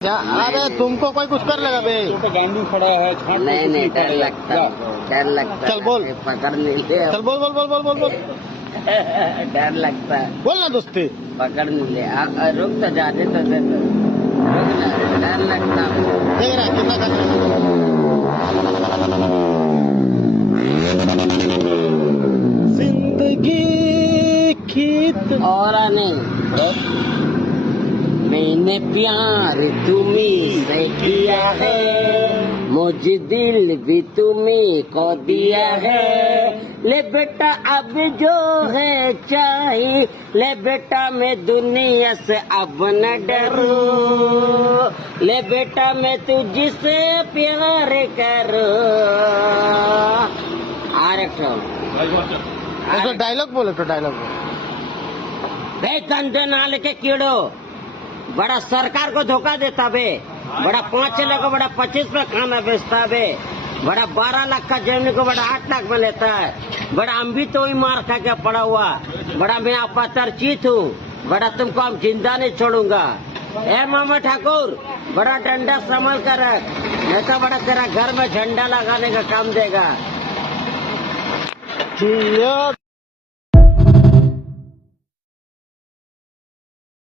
अरे तुमको कोई कुछ कर लेगा बे। तो गांडू खड़ा है, छाट नहीं नहीं, डर लगता चल बोल। पकड़ नहीं ले। चल बोल बोल बोल बोल बोल बोल डर लगता है, बोल ना दोस्ती। पकड़ नहीं ले। रुक तो जाने तो दे तो। रुक ना, डर लगता है। देख रहा है कितना कर जिंदगी खीत और नहीं, मैंने प्यार तुम्हें से किया है, मुझे दिल भी तुम्हें को दिया है। ले बेटा अब जो है चाहिए, ले बेटा मैं दुनिया से अब न डरूं, ले बेटा मैं तुझसे प्यार करूं। तो डायलॉग बोले तो डायलॉग बे गंदे नाले के कीड़ो, बड़ा सरकार को धोखा देता बे, बड़ा 5 लाख को बड़ा 25 में खाना बेचता बे, बड़ा 12 लाख का जमीन को बड़ा 8 लाख में लेता है, बड़ा हम भी तो ही मार खा के पड़ा हुआ, बड़ा मैं अपरिचित हूँ, बड़ा तुमको हम जिंदा नहीं छोड़ूंगा। ए मामा ठाकुर, बड़ा डंडा संभल कर रख, नहीं तो बड़ा तेरा घर में झंडा लगाने का काम देगा।